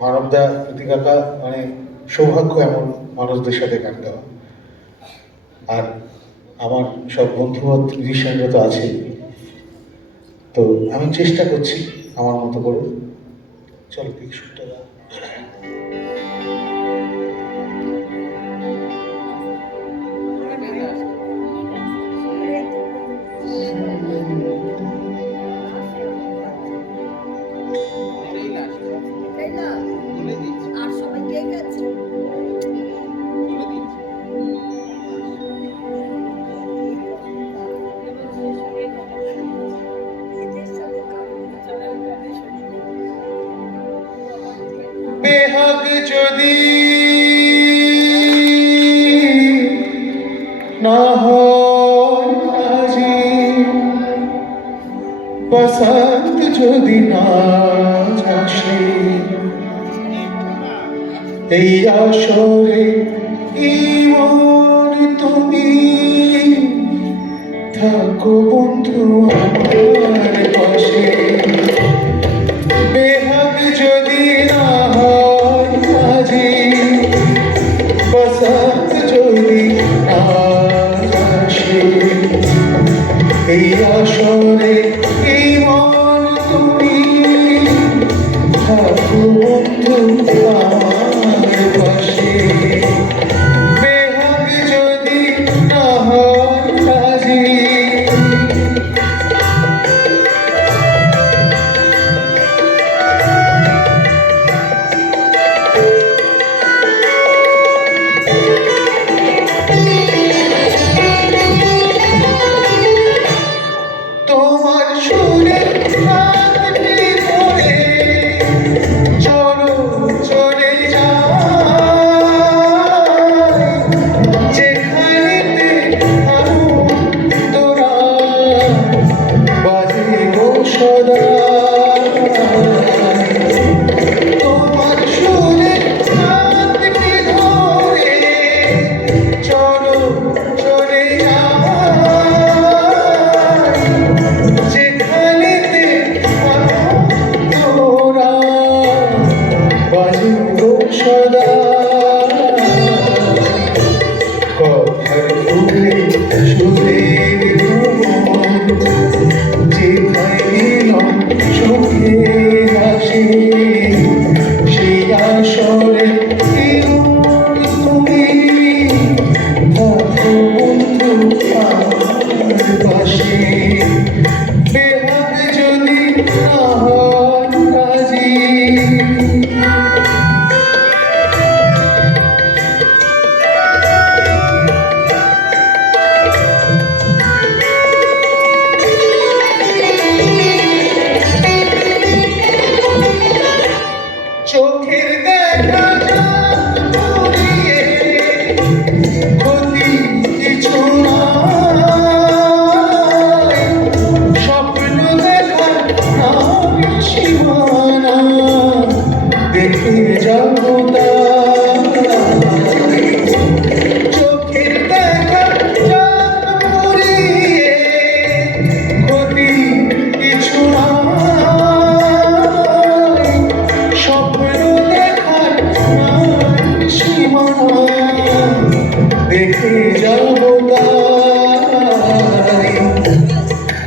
মানবদা প্রতিকাকা মানে সৌভাগ্য এমন মানুষদের সাথে গান গাওয়া আর আমার সব বন্ধুবাদ মিউজিশিয়ানরা তো আছেই। তো আমি চেষ্টা করছি আমার মতো করে। চলো, পিক দাও। তাই বেহাগ যদি না আজি, বসন্ত যদি না আসে এই আসরে ইমন তুমি থাকো বন্ধু আমার পাশে।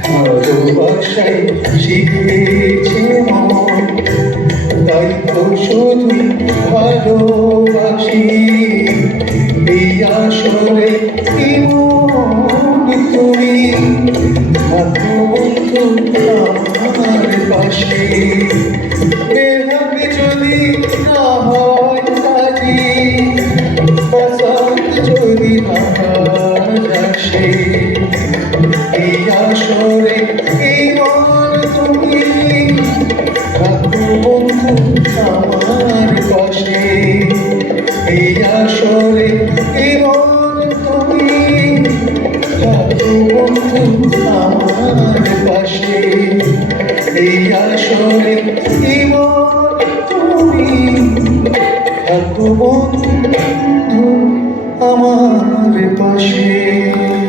ভালোবাসায় শিখেছে মন তাই তো শুধু ভালোবাসি কেমন তুমি থাকো বন্ধু আমার পাশে আসে এই আসরে এই মন তুমি বন্ধু আমার পাশে এই আসরে এই মন তুমি বন্ধু আমার এই মন তুমি আমার পাশে।